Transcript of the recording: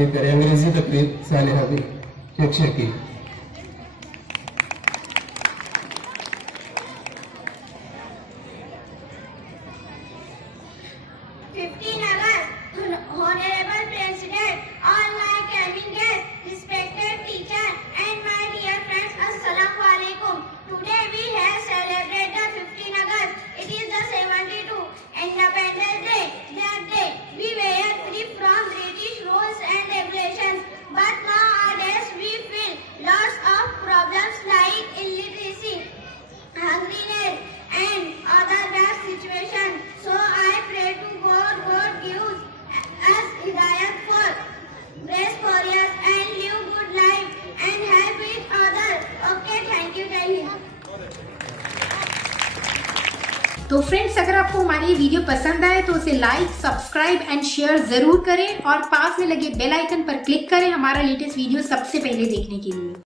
तकरीर करें, अंग्रेजी तकरीर सालिहा की शिक्षक की। Honorable President, all my coming guests, respected teacher, and my dear friends, Assalamu alaikum. Today we have celebrated the 15 August. It is the 72 Independence Day. That day we were free from British rules and regulations. But nowadays we feel lots of problems like illiteracy, hungriness, and other bad situations. So I pray to God gives us hidayat for bless for us and live good life and help each other. Okay, thank you, Jai Hind. तो friends, अगर आपको हमारी ये video पसंद आए तो उसे like, subscribe and share जरूर करें और पास में लगे बेल आइकन पर क्लिक करें हमारा लेटेस्ट वीडियो सबसे पहले देखने के लिए।